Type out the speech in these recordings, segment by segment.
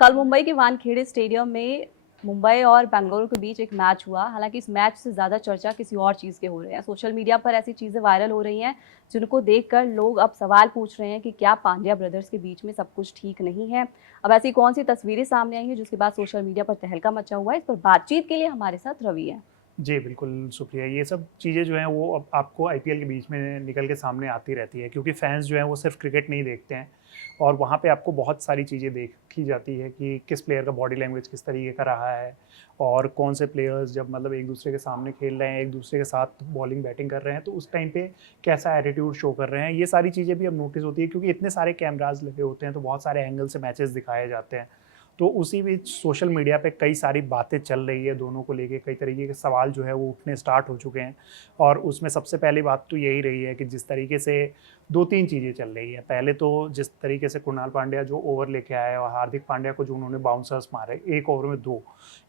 कल मुंबई के वानखेड़े स्टेडियम में मुंबई और बेंगलुरु के बीच एक मैच हुआ। हालांकि इस मैच से ज़्यादा चर्चा किसी और चीज़ के हो रहे हैं। सोशल मीडिया पर ऐसी चीज़ें वायरल हो रही हैं जिनको देखकर लोग अब सवाल पूछ रहे हैं कि क्या पांड्या ब्रदर्स के बीच में सब कुछ ठीक नहीं है। अब ऐसी कौन सी तस्वीरें सामने आई हैं जिसके बाद सोशल मीडिया पर तहलका मचा हुआ है। इस पर बातचीत के लिए हमारे साथ रवि है। जी, बिल्कुल, शुक्रिया। ये सब चीज़ें जो हैं वो अब आपको आईपीएल के बीच में निकल के सामने आती रहती है, क्योंकि फैन्स जो हैं वो सिर्फ क्रिकेट नहीं देखते हैं और वहाँ पे आपको बहुत सारी चीज़ें देखी जाती है कि किस प्लेयर का बॉडी लैंग्वेज किस तरीके का रहा है और कौन से प्लेयर्स जब मतलब एक दूसरे के सामने खेल रहे हैं, एक दूसरे के साथ बॉलिंग बैटिंग कर रहे हैं, तो उस टाइम पे कैसा एटीट्यूड शो कर रहे हैं। ये सारी चीज़ें भी अब नोटिस होती है, क्योंकि इतने सारे कैमराज लगे होते हैं तो बहुत सारे एंगल से मैचेस दिखाए जाते हैं। तो उसी बीच सोशल मीडिया पे कई सारी बातें चल रही है दोनों को लेके, कई तरीके के सवाल जो है वो उठने स्टार्ट हो चुके हैं। और उसमें सबसे पहली बात तो यही रही है कि जिस तरीके से 2-3 चीज़ें चल रही है। पहले तो जिस तरीके से कृणाल पांड्या जो ओवर लेके आए और हार्दिक पांड्या को जो उन्होंने बाउंसर्स मारे, एक ओवर में 2,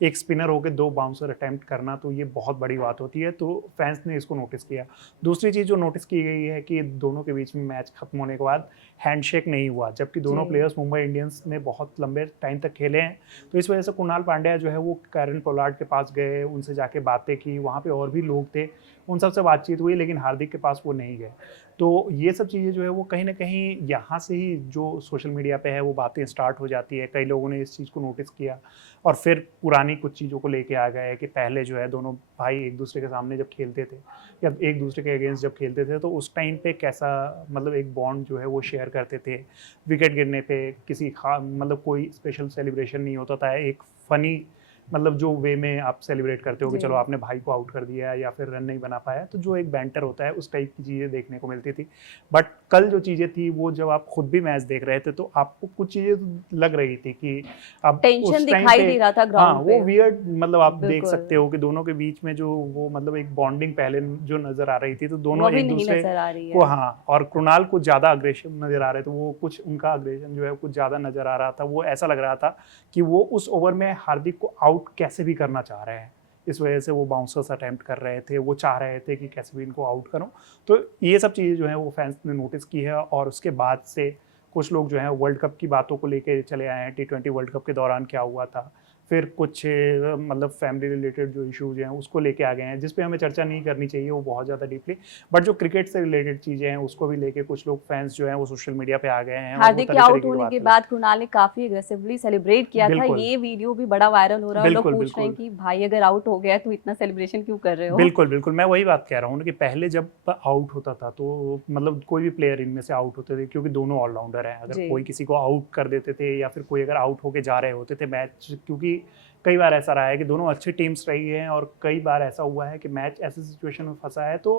एक स्पिनर होकर 2 बाउंसर अटैम्प्ट करना, तो ये बहुत बड़ी बात होती है। तो फैंस ने इसको नोटिस किया। दूसरी चीज़ जो नोटिस की गई है कि दोनों के बीच में मैच खत्म होने के बाद हैंडशेक नहीं हुआ, जबकि दोनों प्लेयर्स मुंबई इंडियंस ने बहुत लंबे टाइम तक खेले हैं। तो इस वजह से कृणाल पांड्या जो है वो कैरन पोलार्ड के पास गए, उनसे जाके बातें की, वहाँ पे और भी लोग थे, उन सबसे बातचीत हुई, लेकिन हार्दिक के पास वो नहीं गए। तो ये सब चीज़ें जो है वो कहीं न कहीं यहाँ से ही जो सोशल मीडिया पे है वो बातें स्टार्ट हो जाती है। कई लोगों ने इस चीज़ को नोटिस किया और फिर पुरानी कुछ चीज़ों को लेके आ गए कि पहले जो है दोनों भाई एक दूसरे के सामने जब खेलते थे या एक दूसरे के अगेंस्ट जब खेलते थे, तो उस टाइम पे कैसा मतलब एक बॉन्ड जो है वो शेयर करते थे। विकेट गिरने पे किसी मतलब कोई स्पेशल सेलिब्रेशन नहीं होता था। एक फ़नी मतलब जो वे में आप सेलिब्रेट करते हो कि चलो आपने भाई को आउट कर दिया या फिर रन नहीं बना पाया, तो जो एक बैंटर होता है उस टाइप की चीज़ें देखने को मिलती थी। बट कल जो चीज़ें थी वो जब आप खुद भी मैच देख रहे थे तो आपको कुछ चीज़ें तो लग रही थी कि अब टेंशन उस टाइम दिखाई पे दे रहा था हाँ, ग्राउंड वो पे। वियर्ड मतलब आप देख बिल्कुल, सकते हो कि दोनों के बीच में जो वो मतलब एक बॉन्डिंग पहले जो नज़र आ रही थी, तो वो दोनों अभी एक नहीं दूसरे नजर आ रही को है। हाँ, और कृणाल कुछ ज़्यादा अग्रेसिव नज़र आ रहे थे। वो कुछ उनका अग्रेशन जो है कुछ ज़्यादा नज़र आ रहा था। वो ऐसा लग रहा था कि वो उस ओवर में हार्दिक को आउट कैसे भी करना चाह रहे हैं। इस वजह से वो बाउंसर्स अटेम्प्ट कर रहे थे, वो चाह रहे थे कि कैसे भी इनको आउट करूं। तो ये सब चीज़ें जो हैं वो फैंस ने नोटिस की है और उसके बाद से कुछ लोग जो हैं वर्ल्ड कप की बातों को लेके चले आए हैं। T20 वर्ल्ड कप के दौरान क्या हुआ था, फिर कुछ मतलब फैमिली रिलेटेड जो इश्यूज हैं उसको लेके आ गए हैं, जिस पे हमें चर्चा नहीं करनी चाहिए वो बहुत ज़्यादा डीपली। बट जो क्रिकेट से रिलेटेड चीज़ें हैं उसको भी लेके कुछ लोग फैंस जो हैं वो सोशल मीडिया पे आ गए हैं और वो हार्दिक के तरह आउट तरीके की होने के बात कर बाद कृणाल ने काफी एग्रेसिवली सेलिब्रेट किया था। बिल्कुल ये वीडियो भी बड़ा वायरल हो रहा है और लोग बिल्कुल पूछ रहे हैं बिल्कुल कि भाई अगर आउट हो गया तो इतना सेलिब्रेशन क्यों कर रहे हो। बिल्कुल, बिल्कुल, मैं वही बात कह रहा हूँ ना कि पहले जब आउट होता था तो मतलब कोई भी प्लेयर इनमें से आउट होते थे, क्योंकि दोनों ऑलराउंडर हैं। अगर जी। कोई किसी को आउट कर देते थे या फिर कोई अगर आउट होके जा रहे होते थे मैच, क्योंकि कई बार ऐसा रहा है कि दोनों अच्छी टीम्स रही हैं और कई बार ऐसा हुआ है कि मैच ऐसी सिचुएशन में फँसा है तो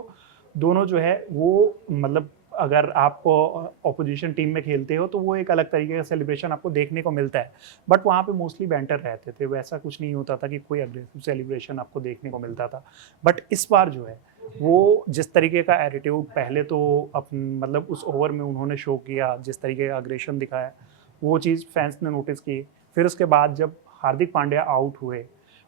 दोनों जो है वो मतलब अगर आप ऑपोजिशन टीम में खेलते हो तो वो एक अलग तरीके का सेलिब्रेशन आपको देखने को मिलता है। बट वहाँ पे मोस्टली बैंटर रहते थे, वैसा कुछ नहीं होता था कि कोई अग्रेसिव सेलिब्रेशन आपको देखने को मिलता था। बट इस बार जो है वो जिस तरीके का एटीट्यूड पहले तो मतलब उस ओवर में उन्होंने शो किया, जिस तरीके का अग्रेशन दिखाया, वो चीज़ फैंस ने नोटिस की। फिर उसके बाद जब हार्दिक पांड्या आउट हुए,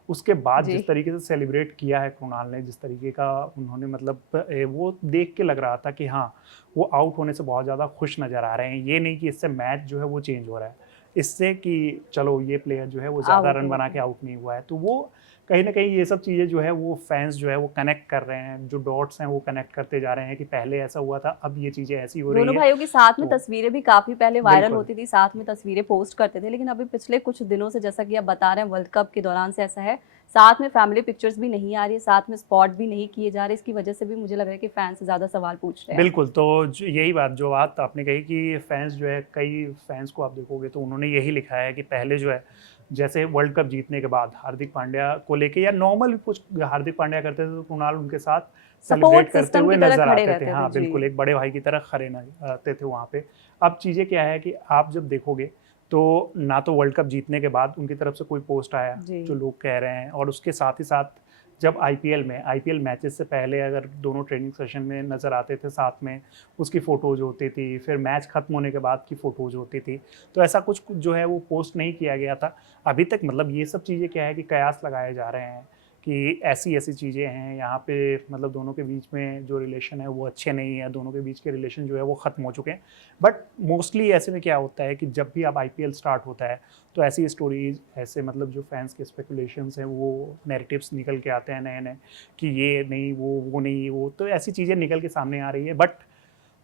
उसके बाद जी। जिस तरीके से सेलिब्रेट किया है कृणाल ने, जिस तरीके का उन्होंने मतलब वो देख के लग रहा था कि हाँ, वो आउट होने से बहुत ज़्यादा खुश नज़र आ रहे हैं। ये नहीं कि इससे मैच जो है वो चेंज हो रहा है, इससे कि चलो ये प्लेयर जो है वो ज़्यादा आउट रन हो बना के गए। आउट नहीं हुआ है। तो वो कहीं न कहीं ये सब चीज़ें जो है वो फैंस जो है वो कनेक्ट कर रहे हैं, जो डॉट्स हैं वो कनेक्ट करते जा रहे हैं कि पहले ऐसा हुआ था, अब ये चीज़ें ऐसी हो रही दोनों हैं। भाइयों की साथ में तो तस्वीरें भी काफी पहले वायरल बिल्कुल। होती थी, साथ में तस्वीरें पोस्ट करते थे, लेकिन अभी पिछले कुछ दिनों से जैसा कि आप बता रहे हैं वर्ल्ड कप के दौरान से ऐसा है, साथ में फैमिली पिक्चर्स भी नहीं आ रही है, साथ में स्पॉट भी नहीं किए जा रहे। इसकी वजह से भी मुझे लग रहा है कि फैंस ज्यादा सवाल पूछ रहे हैं। बिल्कुल, तो यही बात जो बात आपने कही कि फैंस जो है, कई फैंस को आप देखोगे तो उन्होंने यही लिखा है कि पहले जो है जैसे वर्ल्ड कप जीतने के बाद हार्दिक पांड्या को लेके या नॉर्मल भी कुछ हार्दिक पांड्या करते थे तो कुणाल उनके साथ सेलिब्रेट सपोर्ट करते सिस्टम हुए की तरह नजर खड़े आते थे। रहते थे। हाँ, जी। बिल्कुल, एक बड़े भाई की तरह खड़े आते थे वहाँ पे। अब चीज़ें क्या है कि आप जब देखोगे तो ना तो वर्ल्ड कप जीतने के बाद उनकी तरफ से कोई पोस्ट आया जी। जो लोग कह रहे हैं, और उसके साथ ही साथ जब आईपीएल मैचेस से पहले अगर दोनों ट्रेनिंग सेशन में नज़र आते थे साथ में, उसकी फ़ोटोज़ होती थी, फिर मैच ख़त्म होने के बाद की फ़ोटोज़ होती थी। तो ऐसा कुछ जो है वो पोस्ट नहीं किया गया था अभी तक। मतलब ये सब चीज़ें क्या है कि कयास लगाए जा रहे हैं कि ऐसी ऐसी चीज़ें हैं यहाँ पे, मतलब दोनों के बीच में जो रिलेशन है वो अच्छे नहीं है, दोनों के बीच के रिलेशन जो है वो ख़त्म हो चुके हैं। बट मोस्टली ऐसे में क्या होता है कि जब भी अब आईपीएल स्टार्ट होता है तो ऐसी स्टोरीज, ऐसे मतलब जो फैंस के स्पेकुलेशंस हैं, वो नैरेटिव्स निकल के आते हैं नए नए कि ये नहीं वो नहीं वो, तो ऐसी चीज़ें निकल के सामने आ रही है। बट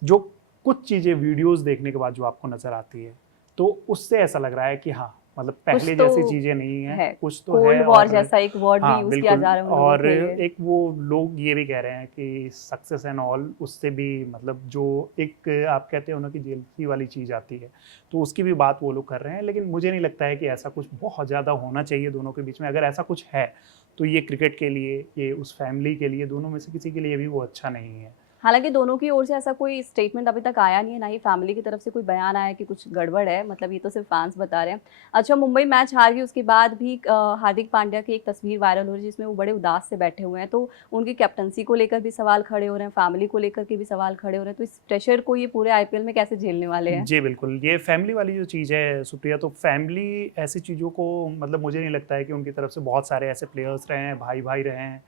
जो कुछ चीज़ें वीडियोज़ देखने के बाद जो आपको नज़र आती है, तो उससे ऐसा लग रहा है कि हाँ, मतलब कुछ पहले तो जैसी चीज़ें नहीं हैं, है, कुछ तो कोल्ड है। वॉर और जैसा एक वर्ड भी हाँ, यूज किया बिल्कुल। जा रहा है उन लोगों और के लिए। एक वो लोग ये भी कह रहे हैं कि सक्सेस एंड ऑल, उससे भी मतलब जो एक आप कहते हो ना कि जेलसी वाली चीज़ आती है, तो उसकी भी बात वो लोग कर रहे हैं। लेकिन मुझे नहीं लगता है कि ऐसा कुछ बहुत ज़्यादा होना चाहिए दोनों के बीच में। अगर ऐसा कुछ है तो ये क्रिकेट के लिए, ये उस फैमिली के लिए, दोनों में से किसी के लिए भी वो अच्छा नहीं है। हालांकि दोनों की ओर से ऐसा कोई स्टेटमेंट अभी तक आया नहीं है, ना ही फैमिली की तरफ से कोई बयान आया कि कुछ गड़बड़ है, मतलब ये तो सिर्फ फैंस बता रहे हैं। अच्छा, मुंबई मैच हार गई, उसके बाद भी हार्दिक पांड्या की एक तस्वीर वायरल हो रही है जिसमें वो बड़े उदास से बैठे हुए हैं, तो उनकी कैप्टनसी को लेकर भी सवाल खड़े हो रहे हैं, फैमिली को लेकर के भी सवाल खड़े हो रहे हैं, तो इस प्रेशर को ये पूरे आईपीएल में कैसे झेलने वाले हैं? जी बिल्कुल, ये फैमिली वाली जो चीज़ है सुप्रिया, तो फैमिली ऐसी चीज़ों को, मतलब मुझे नहीं लगता है कि उनकी तरफ से बहुत सारे ऐसे प्लेयर्स रहे हैं, भाई भाई रहे हैं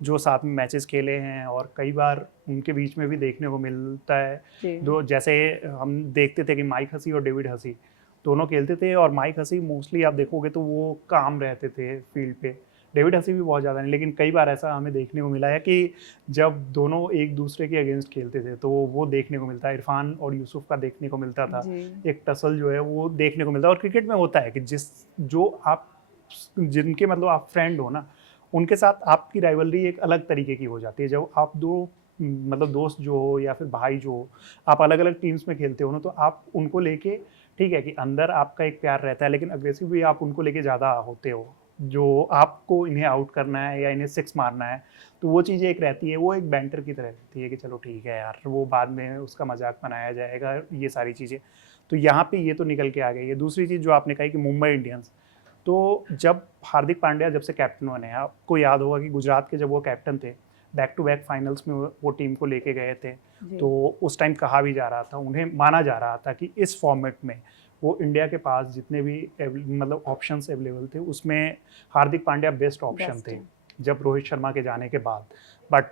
जो साथ में मैचेस खेले हैं, और कई बार उनके बीच में भी देखने को मिलता है। जी। दो जैसे हम देखते थे कि माइक हसी और डेविड हसी दोनों खेलते थे, और माइक हसी मोस्टली आप देखोगे तो वो काम रहते थे फील्ड पे, डेविड हसी भी बहुत ज़्यादा नहीं। लेकिन कई बार ऐसा हमें देखने को मिला है कि जब दोनों एक दूसरे के अगेंस्ट खेलते थे तो वो देखने को मिलता है, इरफान और यूसुफ का देखने को मिलता था, जी। एक टसल जो है वो देखने को मिलता है। और क्रिकेट में होता है कि जिनके मतलब आप फ्रेंड हो ना, उनके साथ आपकी राइवलरी एक अलग तरीके की हो जाती है। जब आप दो मतलब दोस्त जो हो या फिर भाई जो हो, आप अलग अलग टीम्स में खेलते हो ना, तो आप उनको लेके, ठीक है कि अंदर आपका एक प्यार रहता है, लेकिन अग्रेसिव भी आप उनको लेके ज़्यादा होते हो, जो आपको इन्हें आउट करना है या इन्हें सिक्स मारना है। तो वो चीज़ें एक रहती है, वो एक बैंटर की तरह रहती है कि चलो ठीक है यार, वो बाद में उसका मजाक बनाया जाएगा, ये सारी चीज़ें। तो यहाँ पे ये तो निकल के आ गई है। दूसरी चीज़ जो आपने कही कि मुंबई इंडियंस, तो जब हार्दिक पांड्या जब से कैप्टन बने, आपको याद होगा कि गुजरात के जब वो कैप्टन थे, बैक टू बैक फाइनल्स में वो टीम को लेके गए थे। जी। तो उस टाइम कहा भी जा रहा था, उन्हें माना जा रहा था कि इस फॉर्मेट में वो इंडिया के पास जितने भी मतलब ऑप्शंस अवेलेबल थे उसमें Hardik Pandya best option best थे है। जब रोहित शर्मा के जाने के बाद। बट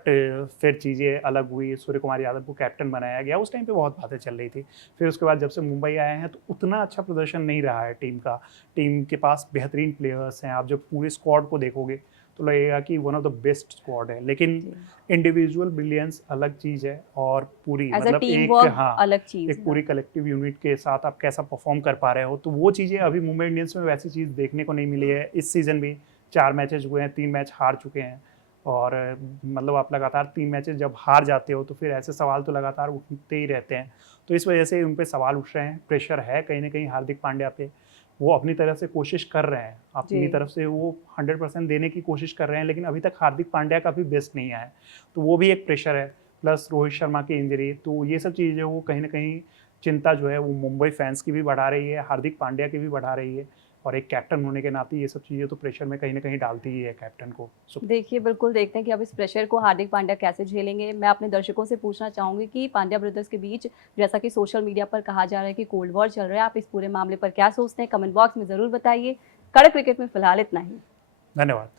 फिर चीज़ें अलग हुई, सूर्य कुमार यादव को कैप्टन बनाया गया, उस टाइम पे बहुत बातें चल रही थी। फिर उसके बाद जब से मुंबई आए हैं तो उतना अच्छा प्रदर्शन नहीं रहा है टीम का। टीम के पास बेहतरीन प्लेयर्स हैं, आप जब पूरे स्क्वाड को देखोगे तो लगेगा कि one of the best squad है, लेकिन जी। इंडिविजुअल ब्रिलियंस अलग चीज़ है, और पूरी एज अ मतलब टीम एक, वर्क हाँ, अलग चीज एक है पूरी ना। कलेक्टिव यूनिट के साथ आप कैसा परफॉर्म कर पा रहे हो, तो वो चीज़ें अभी मुंबई इंडियंस में वैसी चीज़ देखने को नहीं मिली है। इस सीज़न भी 4 मैचेस हुए हैं, 3 मैच हार चुके हैं, और मतलब आप लगातार 3 मैचेस जब हार जाते हो तो फिर ऐसे सवाल तो लगातार उठते ही रहते हैं। तो इस वजह से उन पे सवाल उठ रहे हैं, प्रेशर है कहीं न कहीं हार्दिक पांड्या पे। वो अपनी तरफ से कोशिश कर रहे हैं, अपनी जी। तरफ से वो 100% देने की कोशिश कर रहे हैं, लेकिन अभी तक हार्दिक पांड्या का भी बेस्ट नहीं आया है। तो वो भी एक प्रेशर है, प्लस रोहित शर्मा की इंजरी, तो ये सब चीज़ें वो कहीं न कहीं चिंता जो है वो मुंबई फैंस की भी बढ़ा रही है, हार्दिक पांड्या की भी बढ़ा रही है, और एक कैप्टन होने के नाते ये सब चीज़ें तो प्रेशर में कहीं न कहीं डालती ही है कैप्टन को। सो देखिए, बिल्कुल देखते हैं कि अब इस प्रेशर को हार्दिक पांड्या कैसे झेलेंगे। मैं अपने दर्शकों से पूछना चाहूँगी कि पांड्या ब्रदर्स के बीच, जैसा कि सोशल मीडिया पर कहा जा रहा है कि कोल्ड वॉर चल रहा है, आप इस पूरे मामले पर क्या सोचते हैं? कमेंट बॉक्स में ज़रूर बताइए। कड़क क्रिकेट में फिलहाल इतना ही। धन्यवाद।